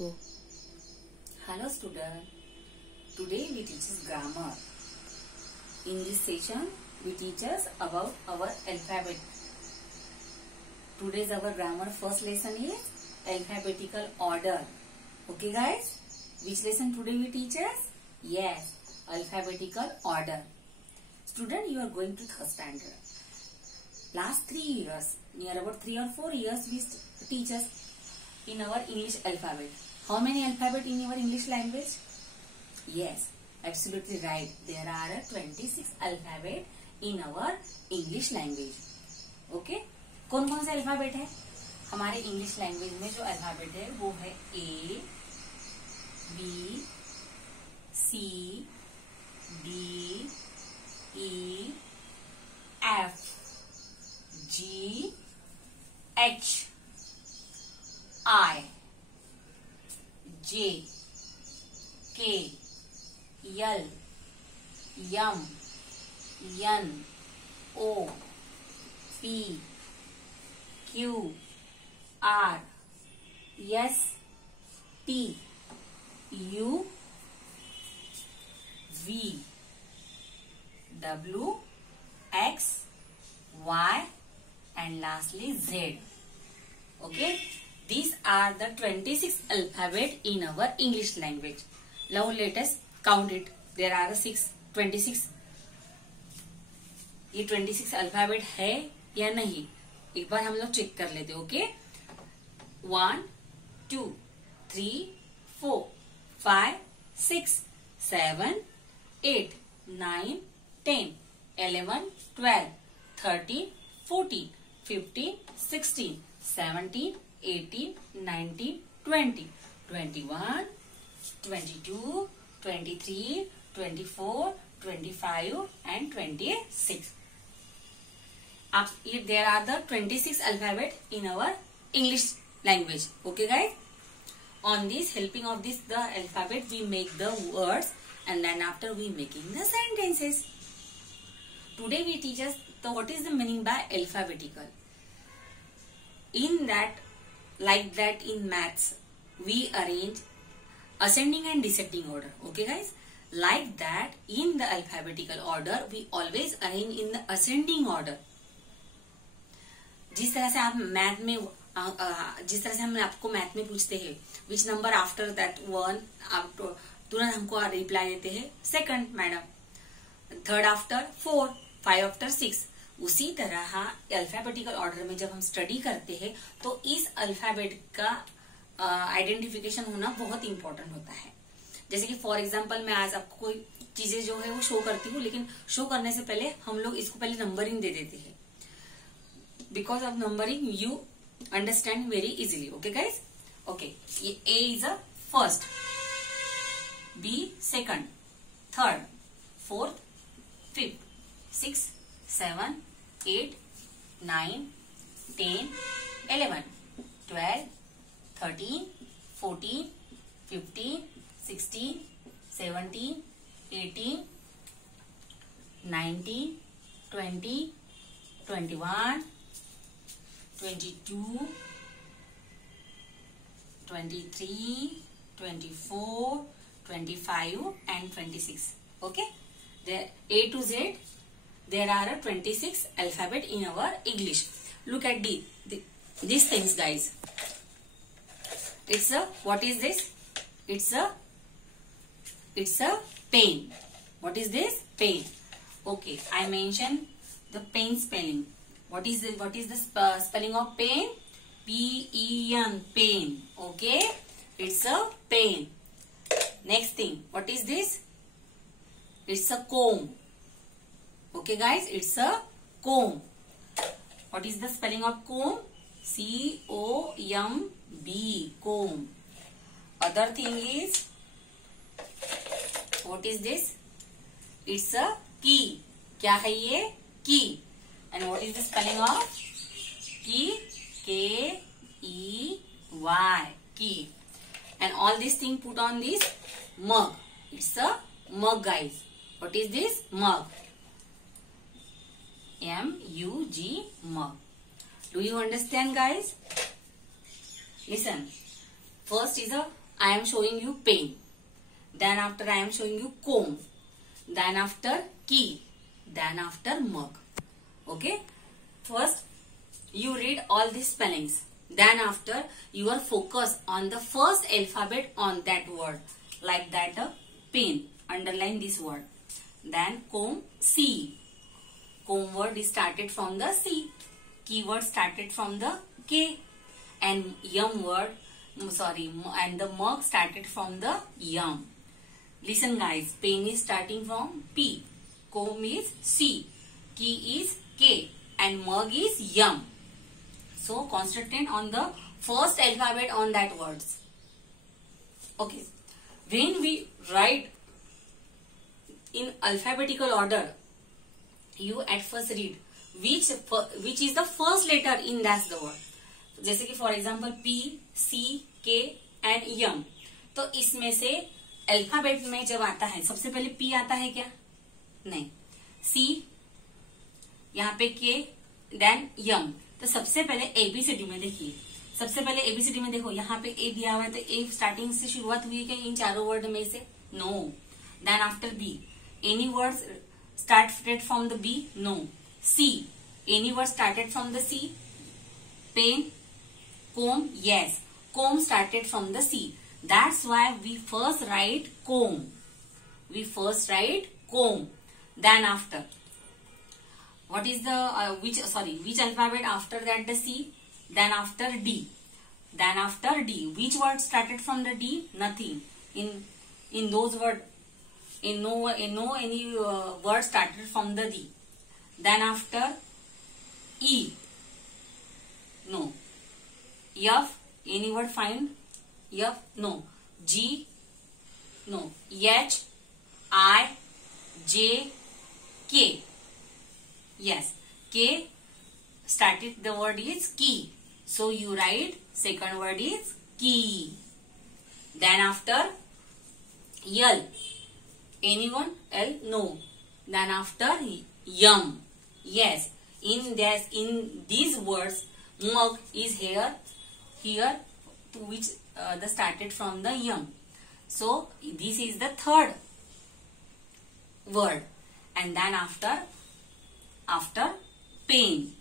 Oh. Hello student, today we teach grammar. In this session we teach us about our alphabet. Today's our grammar first lesson is alphabetical order. Okay guys, which lesson today we teach us? Yes, alphabetical order. Student, you are going to third standard. Last 3 years, near about 3 or 4 years we teach us in our English alphabet. How many alphabet in your English language? Yes, absolutely right. There are 26 alphabet in our English language. Okay? कौन कौन से alphabet है हमारे English language में? जो alphabet है वो है A, B, C, D, E, F, G, H, I, J, K, L, M, N, O, P, Q, R, S, T, U, V, W, X, Y, and lastly Z. Okay? These are the 26 alphabet in our English language. Now let us count it. There are 26. ये 26 alphabet है या नहीं, एक बार हम लोग check कर लेते. Okay, 1, 2, 3, 4, 5, 6, 7, 8, 9, 10, 11, 12, 13, 14, 15, 16, 17, 18, 19, 20, 21, 22, 23, 24, 25 and 26. There are the 26 alphabet in our English language. Okay guys? On this, helping of this the alphabet, we make the words and then after we making the sentences. Today we teach us what is the meaning by alphabetical. In that, like that in maths, we arrange ascending and descending order. Okay guys? Like that in the alphabetical order, we always arrange in the ascending order. जिस तरह से आप math में जिस तरह से हम आपको मैथ में पूछते हैं विच नंबर आफ्टर दैट 1, आप तुरंत हमको रिप्लाई देते हैं second madam, third after 4, 5 after 6. उसी तरह अल्फाबेटिकल ऑर्डर में जब हम स्टडी करते हैं तो इस अल्फाबेट का आइडेंटिफिकेशन होना बहुत इंपॉर्टेंट होता है. जैसे कि फॉर एग्जांपल मैं आज आपको कोई चीजें जो है वो शो करती हूँ, लेकिन शो करने से पहले हम लोग इसको पहले नंबरिंग दे देते हैं. Because of numbering you understand very easily. Okay guys? Okay, ये A is a first, B second, third, fourth, fifth, 6, 7, 8, 9, 10, 11, 12, 13, 14, 15, 16, 17, 18, 19, 20, 21, 22, 23, 24, 25 and 26. Okay? There A to Z, there are 26 alphabet in our English. Look at these things guys. It's a, what is this? It's a pen. What is this? Pen. Okay, I mentioned the pen spelling. What is the spelling of pen? P-E-N, pen. Okay, it's a pen. Next thing, what is this? It's a comb. Okay guys, it's a comb. What is the spelling of comb? C-O-M-B, comb. Other thing is, what is this? It's a key. क्या है ये? Key. And what is the spelling of key? K-E-Y, key. And all these things put on this mug. It's a mug guys. What is this? Mug. M-U-G, mug. Do you understand guys? Listen. First is a I am showing you pen. Then after I am showing you comb. Then after key. Then after mug. Okay. First you read all these spellings. Then after you are focused on the first alphabet on that word. Like that pen. Underline this word. Then comb, C. Comb word is started from the C. Keyword started from the K. And yum word, and the mug started from the yum. Listen guys, pen is starting from P. Comb is C. Key is K. And mug is yum. So concentrate on the first alphabet on that words. Okay. When we write in alphabetical order, you at first read which is the first letter in that the word. जैसे कि for example P, C, K and यम. तो इसमें से alphabet में जब आता है सबसे पहले P आता है क्या? नहीं. C, यहाँ पे K, देन यम. तो सबसे पहले ABCD में देखिए. सबसे पहले ABCD में देखो, यहाँ पे A दिया हुआ है तो A स्टार्टिंग से शुरुआत हुई है क्या इन चारों वर्ड में से? No. Then after B, any word started from the B? No. C, any word started from the C? Pen, comb, yes. Comb started from the C. That's why we first write comb. We first write comb. Then after, what is the which alphabet after that the C? Then after D. Then after D. Which word started from the D? Nothing. In those word, in no any word started from the D. Then after E. No. F, any word find? F, no. G, no. H, I, J, K. Yes. K started the word is key. So you write second word is key. Then after L. Anyone? L? No. Then after yum. Yes. In these words, mug is here to which the started from the yum. So this is the third word. And then after pen.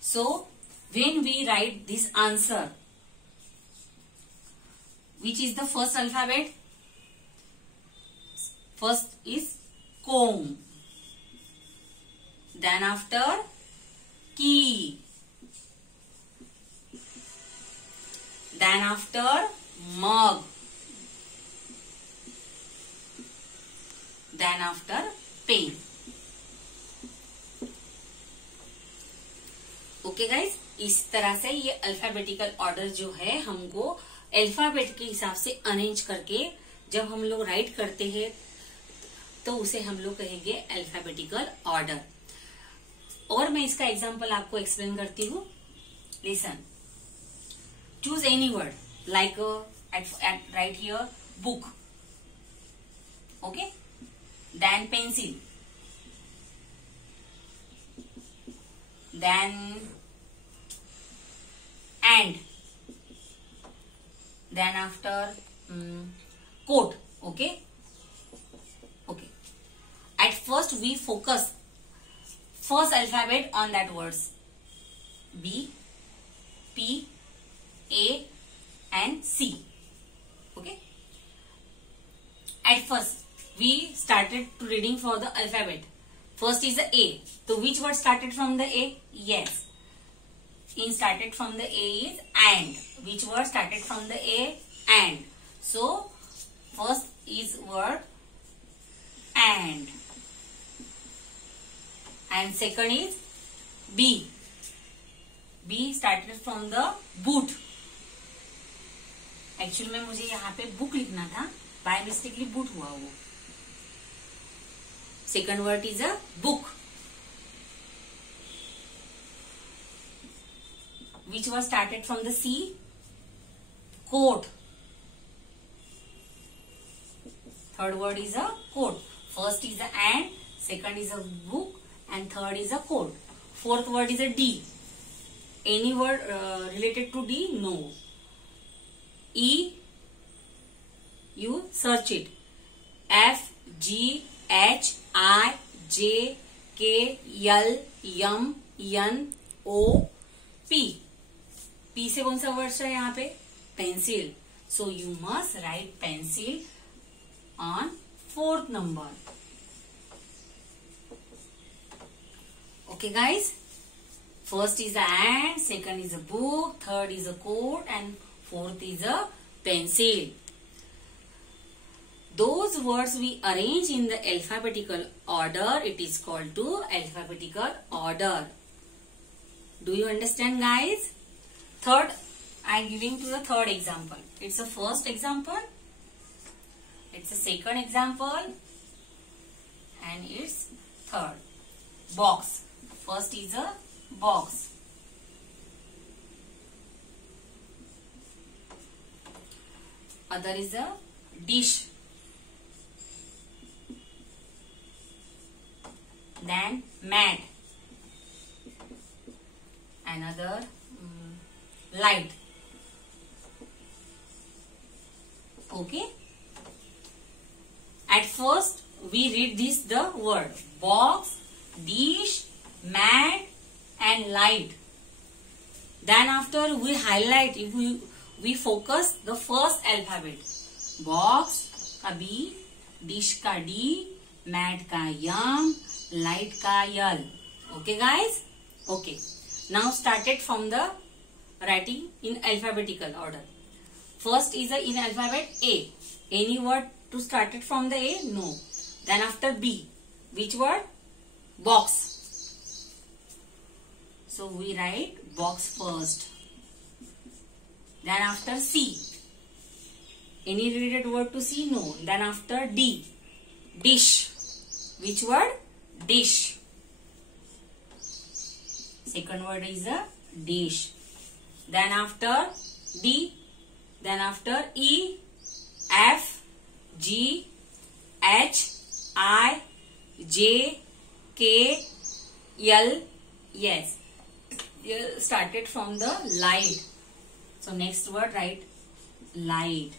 So when we write this answer, which is the first alphabet? First is comb. Then after key. Then after mug. Then after pen. Okay guys, इस तरह से ये alphabetical order जो है हमको alphabet के हिसाब से अरेंज करके जब हम लोग राइट करते हैं तो उसे हम लोग कहेंगे अल्फाबेटिकल ऑर्डर. और मैं इसका एग्जांपल आपको एक्सप्लेन करती हूँ. Listen. Choose any word like at right here book. Okay. Then pencil. Then and. Then after coat. Okay. Okay. At first we focus first alphabet on that words. B, P, A and C. Okay. At first we started to reading for the alphabet. First is the A. So which word started from the A? Yes. In started from the A is and. Which word started from the A? And. So first is word and. And second is B. B started from the boot. Actual में मुझे यहाँ पे book लिखना था, bye mistakenly boot हुआ वो. Second word is a book. Which word started from the C? Quote. Third word is a quote. First is a and, second is a book and third is a coat. Fourth word is a D. Any word related to D? No. E, search it. F G H I J K L M N O P. P से कौन सा word है यहाँ पे? Pencil. So you must write pencil on 4th number. Okay guys, first is a ant, second is a book, third is a coat, and fourth is a pencil. Those words we arrange in the alphabetical order, it is called to alphabetical order. Do you understand guys? Third, I am giving to the third example. It's the first example, it's the second example, and it's third. Box. First is a box. Other is a dish. Then mat. Another light. Okay. At first we read the word box, dish, mat and light. Then after we highlight, if we focus the first alphabet. Box का B, dish का D, mat का M, light का L. Okay guys? Okay. Now started from the writing in alphabetical order. First is in alphabet A. Any word to start it from the A? No. Then after B. Which word? Box. So we write box first. Then after C. Any related word to C? No. Then after D. Dish. Which word? Dish. Second word is a dish. Then after D. Then after E. F. G. H. I. J. K. L. Yes. Started from the light. So next word write light.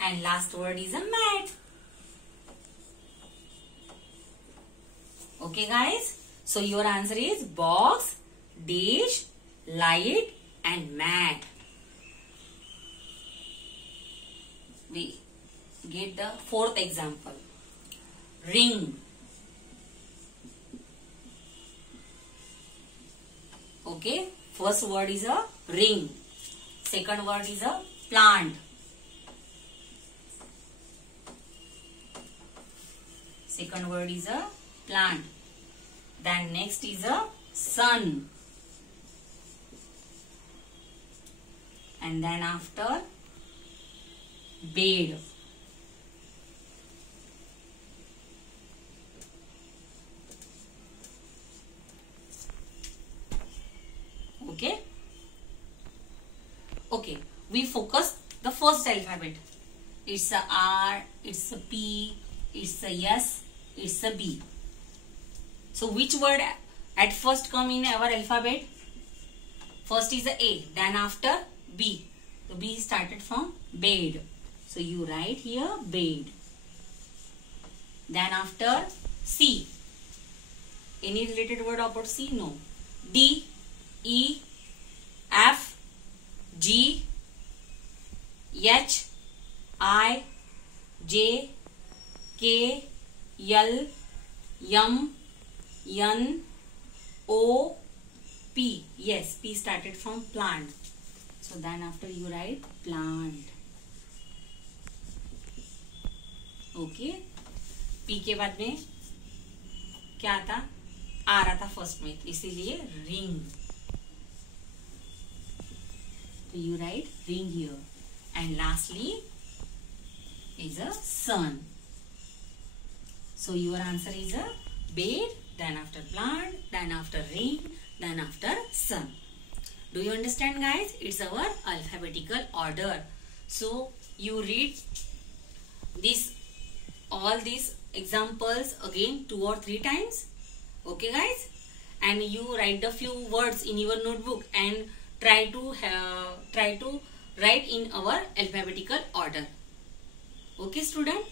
And last word is a mat. Okay guys. So your answer is box, dish, light and mat. We get the fourth example. Ring. Okay. First word is a ring. Second word is a plant. Second word is a plant. Then next is a sun. And then after bed. Okay. Okay. We focus the first alphabet. It's a R, it's a P, it's a S, it's a B. So which word at first come in our alphabet? First is the A, then after B. So B started from bed. So you write here bed. Then after C. Any related word about C? No. D, E, F, G, H, I, J, K, L, M, N, O, P. Yes, P started from plant. So then after you write plant. Okay. P के बाद में क्या आता? आ रहा था first में, इसीलिए ring. So you write ring here. And lastly is a sun. So your answer is a bed, then after plant, then after ring, then after sun. Do you understand guys? It's our alphabetical order. So you read all these examples again 2 or 3 times. Okay guys? And you write the few words in your notebook and try to write in our alphabetical order. Okay student.